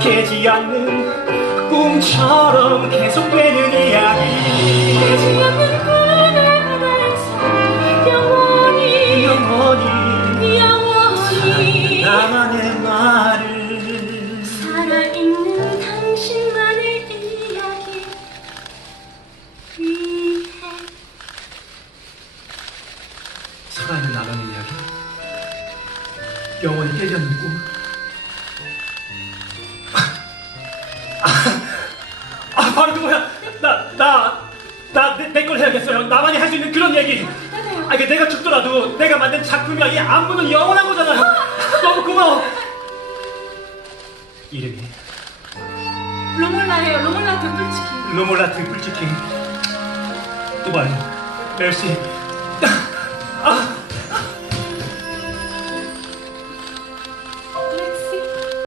깨지 않는 꿈처럼 계속되는 이야기. 깨지 않는 그대 바다에서 영원히 영원히 영원히 나만의 말을 살아있는 당신만의 이야기. 위해. 살아있는 나만의 이야기. 영원히 깨지 않는 꿈 아, 아 바로 그거야. 나 나나내 걸 해야겠어요. 나만이 할 수 있는 그런 얘기. 아, 이게 내가 죽더라도 내가 만든 작품이야. 이 안무는 영원한 거잖아요. 너무 고마워. 이름이? 로몰라예요. 로몰라 등불치킨. 로몰라 등불치킨. 두바이, 멜시.